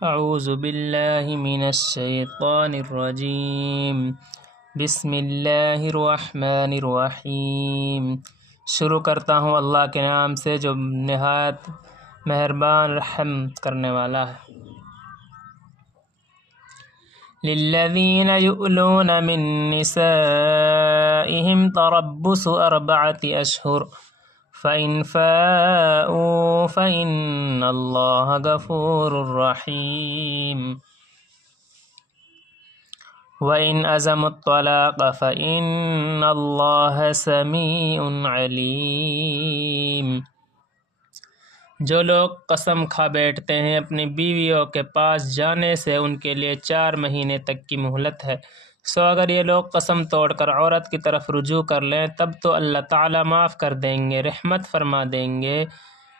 اعوذ باللہ من الشیطان الرجیم بسم اللہ الرحمن الرحیم۔ شروع کرتا ہوں اللہ کے نام سے جو نہایت مہربان رحم کرنے والا ہے۔ للذین یؤلون من نسائہم تربص 4 اشہر فإن فاءوا فإن اللہ غفور رحیم وإن عزموا الطلاق فإن اللہ سمیع علیم۔ جو لوگ قسم کھا بیٹھتے ہیں اپنی بیویوں کے پاس جانے سے ان کے لیے 4 مہینے تک کی مہلت ہے، سو اگر یہ لوگ قسم توڑ کر عورت کی طرف رجوع کر لیں تب تو اللہ تعالیٰ معاف کر دیں گے، رحمت فرما دیں گے۔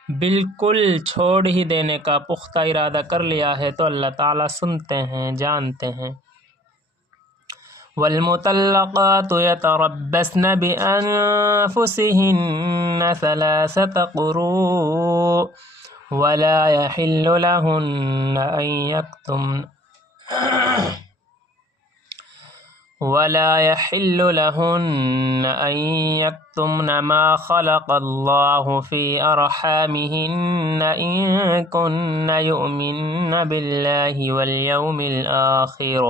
بالکل چھوڑ ہی دینے کا پختہ ارادہ کر لیا ہے تو اللہ تعالیٰ سنتے ہیں، جانتے ہیں۔ والمطلقات يتربصن بأنفسهن 3 قروء ولا يحل لهن أن يكتمن ما خلق الله في أرحامهن إن كن يؤمن بالله واليوم الآخر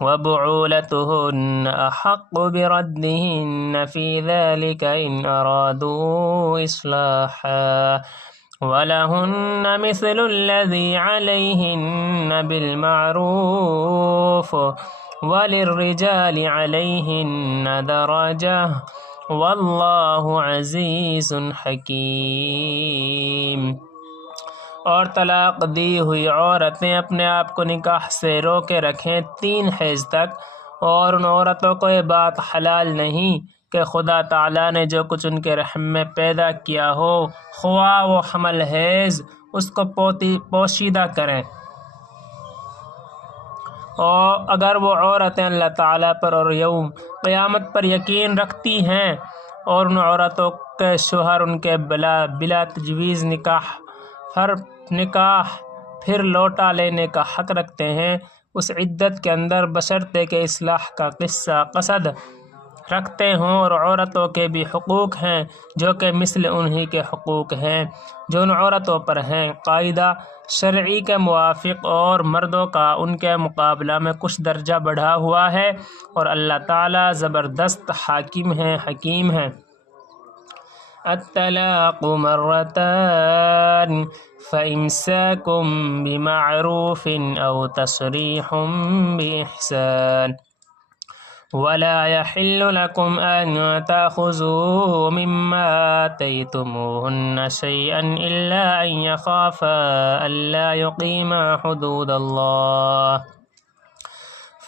وبعولتهن أحق بردهن في ذلك إن أرادوا إصلاحا ولهن مثل الذي عليهن بالمعروف وللرجال عليهن درجة والله عزيز حكيم۔ اور طلاق دی ہوئی عورتیں اپنے آپ کو نکاح سے روکے رکھیں 3 حیض تک، اور ان عورتوں کو یہ بات حلال نہیں کہ خدا تعالیٰ نے جو کچھ ان کے رحم میں پیدا کیا ہو خواہ وہ حمل حیض اس کو پوشیدہ کریں، اور اگر وہ عورتیں اللہ تعالیٰ پر اور یوم قیامت پر یقین رکھتی ہیں اور ان عورتوں کے شوہر ان کے بلا تجویز نکاح پھر لوٹا لینے کا حق رکھتے ہیں، اس عدت کے اندر بشرطے کہ اصلاح کا قصد رکھتے ہوں، اور عورتوں کے بھی حقوق ہیں جو کہ مثل انہی کے حقوق ہیں جو ان عورتوں پر ہیں، قاعدہ شرعی کے موافق، اور مردوں کا ان کے مقابلہ میں کچھ درجہ بڑھا ہوا ہے، اور اللہ تعالیٰ زبردست حاکم ہیں، حکیم ہیں۔ الطلاق مرتان فإمساك بمعروف أو تسريح بإحسان ولا يحل لكم أن تأخذوا مما آتيتموهن شيئا إلا أن يخافا ألا يقيما حدود الله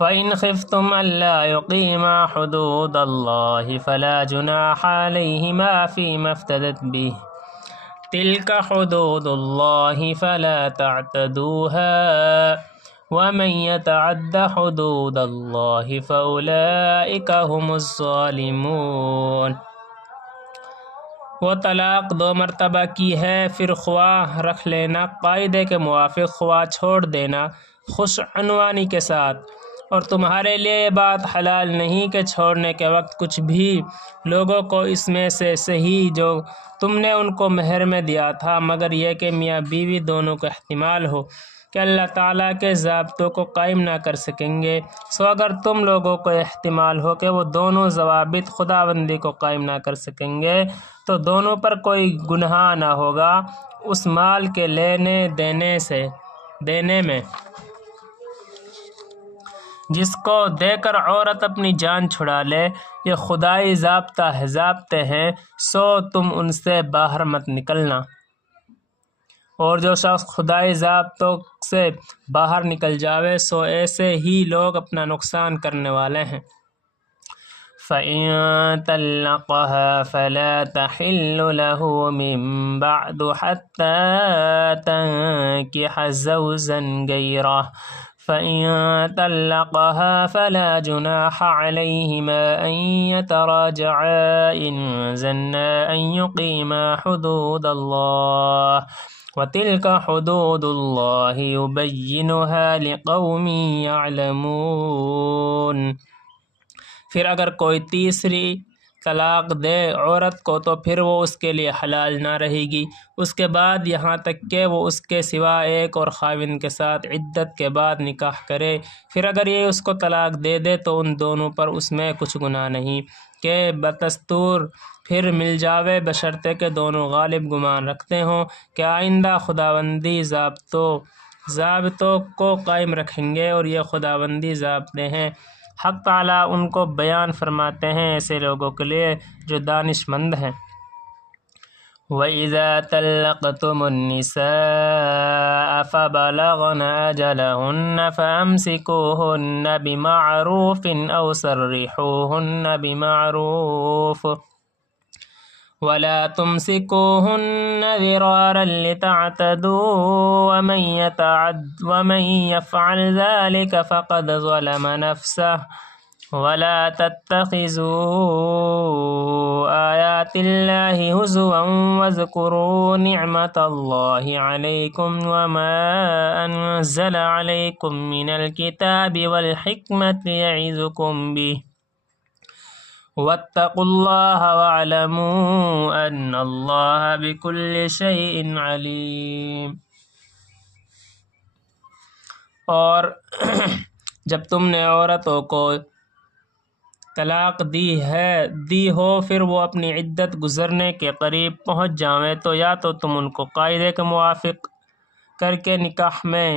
فإن خفتم ألا يقيما حدود الله فلا جناح عليهما فيما افتدت به تلك حدود الله فلا تعتدوها ومن يتعد حدود الله فأولئك هم الظالمون۔ وہ طلاق 2 مرتبہ کی ہے، پھر خواہ رکھ لینا قاعدے کے موافق، خواہ چھوڑ دینا خوش عنوانی کے ساتھ، اور تمہارے لیے یہ بات حلال نہیں کہ چھوڑنے کے وقت کچھ بھی لوگوں کو اس میں سے صحیح جو تم نے ان کو مہر میں دیا تھا، مگر یہ کہ میاں بیوی دونوں کو احتمال ہو کہ اللہ تعالیٰ کے ضابطوں کو قائم نہ کر سکیں گے، سو اگر تم لوگوں کو احتمال ہو کہ وہ دونوں ضوابط خداوندی کو قائم نہ کر سکیں گے تو دونوں پر کوئی گناہ نہ ہوگا اس مال کے دینے میں جس کو دے کر عورت اپنی جان چھڑا لے، یہ خدائی ضابطے ہیں، سو تم ان سے باہر مت نکلنا، اور جو شخص خدائی ضابطوں سے باہر نکل جاوے سو ایسے ہی لوگ اپنا نقصان کرنے والے ہیں۔ فَإِن طَلَّقَهَا فَلَا تَحِلُّ لَهُ مِن بَعْدُ حَتَّى تَنكِحَ زَوْجًا غَيْرَهُ فَإِن طَلَّقَهَا فَلَا جُنَاحَ عَلَيْهِمَا أَن يَتَرَاجَعَا إِن ظَنَّا أَن يُقِيمَا حُدُودَ اللَّهِ وَتِلْكَ حُدُودُ اللَّهِ يُبَيِّنُهَا لِقَوْمٍ يَعْلَمُونَ۔ پھر اگر کوئی تیسری طلاق دے عورت کو تو پھر وہ اس کے لیے حلال نہ رہے گی اس کے بعد، یہاں تک کہ وہ اس کے سوا ایک اور خاوند کے ساتھ عدت کے بعد نکاح کرے۔ پھر اگر یہ اس کو طلاق دے دے تو ان دونوں پر اس میں کچھ گناہ نہیں کہ بدستور پھر مل جاوے، بشرطے کہ دونوں غالب گمان رکھتے ہوں کہ آئندہ خداوندی ضابطوں کو قائم رکھیں گے، اور یہ خداوندی ضابطے ہیں۔ حق تعالیٰ ان کو بیان فرماتے ہیں ایسے لوگوں کے لیے جو دانش مند ہیں۔ وَإِذَا طَلَّقْتُمُ النِّسَاءَ فَبَلَغْنَ أَجَلَهُنَّ فَأَمْسِكُوهُنَّ بِمَعْرُوفٍ أَوْ سَرِّحُوهُنَّ بِمَعْرُوفٍ وَلَا تُمْسِكُوهُنَّ ضِرَارًا لِتَعْتَدُوا، وَمَنْ يَفْعَلْ ذَلِكَ فَقَدْ ظَلَمَ نَفْسَهُ، وَلَا تَتَّخِذُوا آيَاتِ اللَّهِ هُزُوًا وَاذْكُرُوا نِعْمَةَ اللَّهِ عَلَيْكُمْ وَمَا أَنزَلَ عَلَيْكُمْ مِنَ الْكِتَابِ وَالْحِكْمَةِ يَعِظُكُمْ بِهِ، وَاتَّقُوا اللَّهَ وَاعْلَمُوا أَنَّ اللَّهَ بِكُلِّ شَيْءٍ عَلِيمٌ۔ اور جب تم نے عورتوں کو طلاق دی ہو، پھر وہ اپنی عدت گزرنے کے قریب پہنچ جاویں تو یا تو تم ان کو قاعدے کے موافق کر کے نکاح میں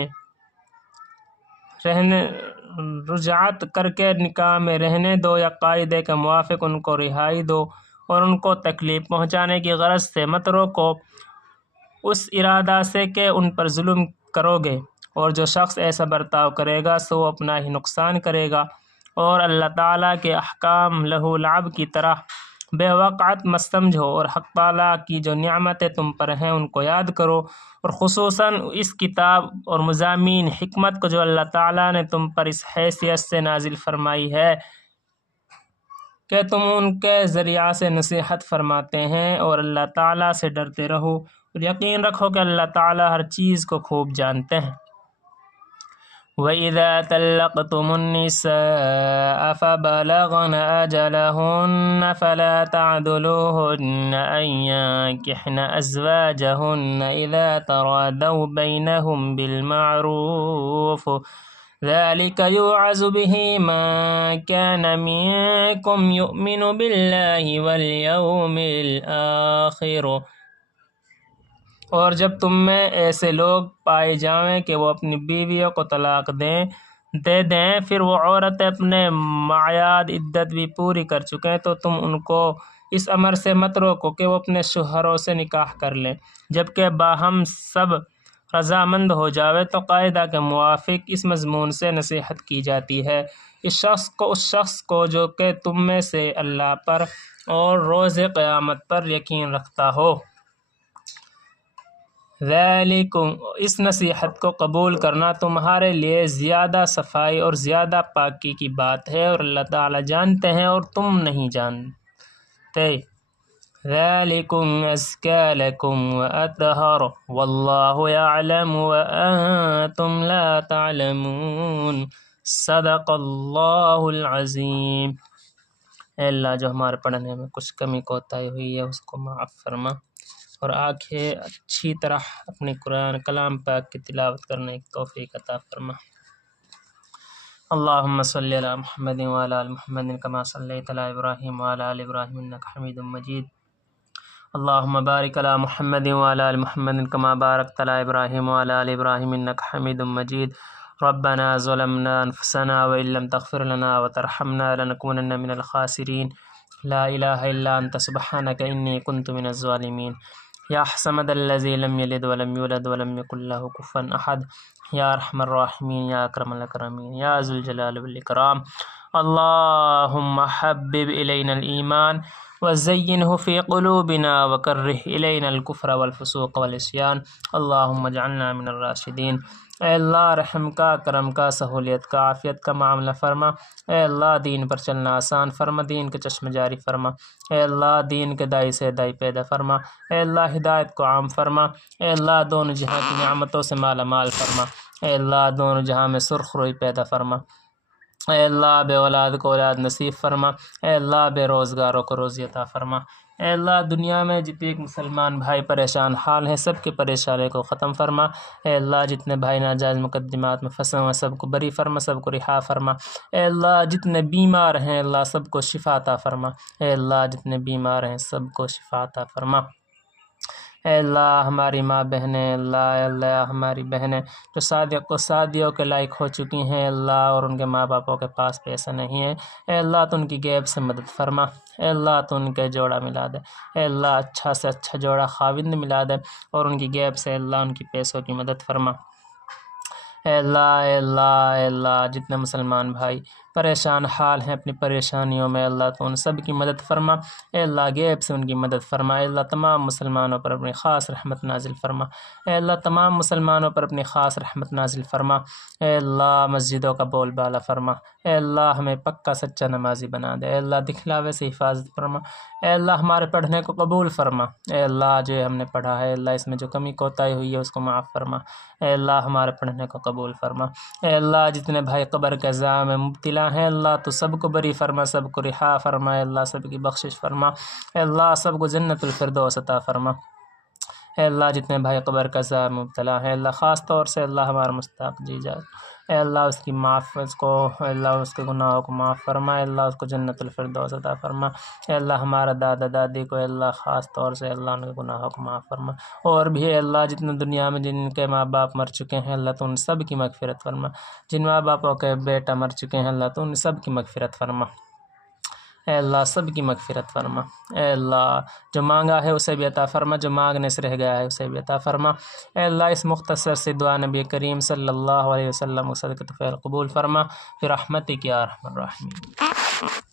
رجعت کر کے نکاح میں رہنے دو، یا قاعدے کے موافق ان کو رہائی دو، اور ان کو تکلیف پہنچانے کی غرض سے مت روکو، اس ارادہ سے کہ ان پر ظلم کرو گے، اور جو شخص ایسا برتاؤ کرے گا سو اپنا ہی نقصان کرے گا۔ اور اللہ تعالیٰ کے احکام لہو لعب کی طرح بے وقعت مت سمجھو، اور حق تعالیٰ کی جو نعمتیں تم پر ہیں ان کو یاد کرو، اور خصوصاً اس کتاب اور مضامین حکمت کو جو اللہ تعالیٰ نے تم پر اس حیثیت سے نازل فرمائی ہے کہ تم ان کے ذریعہ سے نصیحت فرماتے ہیں، اور اللہ تعالیٰ سے ڈرتے رہو، اور یقین رکھو کہ اللہ تعالیٰ ہر چیز کو خوب جانتے ہیں۔ وَإِذَا طَلَّقْتُمُ النِّسَاءَ فَبَلَغْنَ أَجَلَهُنَّ فَلَا تَعْضُلُوهُنَّ أَن يَنكِحْنَ أَزْوَاجَهُنَّ إِذَا تَرَاضَوْا بَيْنَهُم بِالْمَعْرُوفِ، ذَلِكَ يُوعَظُ بِهِ مَن كَانَ مِنكُمْ يُؤْمِنُ بِاللَّهِ وَالْيَوْمِ الْآخِرِ۔ اور جب تم میں ایسے لوگ پائے جائیں کہ وہ اپنی بیویوں کو طلاق دے دیں، پھر وہ عورتیں اپنے معیاد عدت بھی پوری کر چکیں، تو تم ان کو اس امر سے مت روکو کہ وہ اپنے شوہروں سے نکاح کر لیں، جبکہ باہم سب رضامند ہو جاوے تو قاعدہ کے موافق اس مضمون سے نصیحت کی جاتی ہے اس شخص کو جو کہ تم میں سے اللہ پر اور روز قیامت پر یقین رکھتا ہو۔ ذالکم، اس نصیحت کو قبول کرنا تمہارے لیے زیادہ صفائی اور زیادہ پاکی کی بات ہے، اور اللہ تعالی جانتے ہیں اور تم نہیں جانتے۔ ذالکم ازکی لکم واطہر واللہ یعلم وانتم لا تعلمون، صدق اللہ العظیم۔ اے اللہ، جو ہمارے پڑھنے میں کچھ کمی کوتاہی ہوئی ہے اس کو معاف فرما، اور آنکھیں اچھی طرح اپنی قرآن کلام پاک کی تلاوت کرنے کی توفیق عطا فرما۔ اللہم صلی علی محمد وعلی آل محمد کما صلیت علی ابراہیم وعلی آل ابراہیم انک حمید مجید۔ اللہم بارک علی محمد وعلی آل محمد کما بارکت علی ابراہیم وعلی آل ابراہیم انک حمید مجید۔ ربنا ظلمنا انفسنا وإن لم تغفر لنا وترحمنا لنكونن من الخاسرین، لا الہ الا انت سبحانک انی کنت من الظالمین۔ یا صمد الذی لم یلد ولم یولد ولم یکن له کفوا احد، یا ارحم الراحمین، یا اکرم الاکرمین، یا ذو الجلال والاکرام۔ اللہم حبب الینا الایمان وزينه في قلوبنا وكره إلينا الكفر والفسوق والعصيان اللهم اجعلنا من الراشدين۔ اے اللہ رحم کا، کرم کا، سہولیت کا، عافیت کا معاملہ فرما۔ اے اللہ دین پر چلنا آسان فرما، دین کے چشم جاری فرما۔ اے اللہ دین کے دائی سے دائی پیدا فرما۔ اے اللہ ہدایت کو عام فرما۔ اے اللہ دونوں جہاں کی نعمتوں سے مالا مال فرما۔ اے اللہ دونوں جہاں میں سرخ روئی پیدا فرما۔ اے اللہ بے اولاد کو اولاد نصیب فرما۔ اے اللہ بے روزگاروں کو روزی عطا فرما۔ اے اللہ دنیا میں جتنے ایک مسلمان بھائی پریشان حال ہیں سب کی پریشانی کو ختم فرما۔ اے اللہ جتنے بھائی ناجائز مقدمات میں پھنسے ہوئے سب کو بری فرما، سب کو رہا فرما۔ اے اللہ جتنے بیمار ہیں اللہ سب کو شفا عطا فرما۔ اے اللہ جتنے بیمار ہیں سب کو شفا عطا فرما۔ اے اللہ ہماری ماں بہنیں، اللہ ہماری بہنیں جو شادیوں کے لائق ہو چکی ہیں اللہ، اور ان کے ماں باپوں کے پاس پیسہ نہیں ہے، اے اللہ تو ان کی غیب سے مدد فرما۔ اے اللہ تو ان کے جوڑا ملا دے۔ اے اللہ اچھا سے اچھا جوڑا خاوند ملا دے، اور ان کی غیب سے اللہ ان کی پیسوں کی مدد فرما۔ اے اللہ اے اللہ اے اللہ جتنے مسلمان بھائی پریشان حال ہیں اپنی پریشانیوں میں اللہ تو ان سب کی مدد فرما۔ اے اللہ غیب سے ان کی مدد فرما۔ اے اللہ تمام مسلمانوں پر اپنی خاص رحمت نازل فرما۔ اے اللہ تمام مسلمانوں پر اپنی خاص رحمت نازل فرما۔ اے اللہ مسجدوں کا بول بالا فرما۔ اے اللہ ہمیں پکا سچا نمازی بنا دے۔ اے اللہ دکھلاوے سے حفاظت فرما۔ اے اللہ ہمارے پڑھنے کو قبول فرما۔ اے اللہ جو ہم نے پڑھا ہے اللہ اس میں جو کمی کوتاہی ہوئی ہے اس کو معاف فرما۔ اے اللہ ہمارے پڑھنے کو قبول فرما۔ اے اللہ جتنے بھائی قبر کے عذاب میں مبتلا ہیں اللہ تو سب کو بری فرما، سب کو رہا فرما۔ اے اللہ سب کی بخشش فرما۔ اے اللہ سب کو جنت الفردوس عطا فرما۔ اے اللہ جتنے بھائی قبر کا عذاب میں مبتلا ہیں اللہ خاص طور سے اللہ ہمارا مستحق جی جائے، اے اللہ اس کی معاف اس کو اے اللہ اس کے گناہوں کو معاف فرما۔ اے اللہ اس کو جنت الفردوس عطا فرما۔ اے اللہ ہمارا دادا دادی کو اے اللہ خاص طور سے اللہ ان کے گناہوں کو معاف فرما، اور بھی اے اللہ جتنے دنیا میں جن کے ماں باپ مر چکے ہیں اللہ تو ان سب کی مغفرت فرما۔ جن ماں باپوں کے بیٹا مر چکے ہیں اللہ تو ان سب کی مغفرت فرما۔ اے اللہ سب کی مغفرت فرما۔ اے اللہ جو مانگا ہے اسے بھی عطا فرما، جو مانگنے سے رہ گیا ہے اسے بھی عطا فرما۔ اے اللہ اس مختصر سے دعا نبی کریم صلی اللہ علیہ وسلم صدقۃ فعل قبول فرما برحمتک یا ارحم الراحمین۔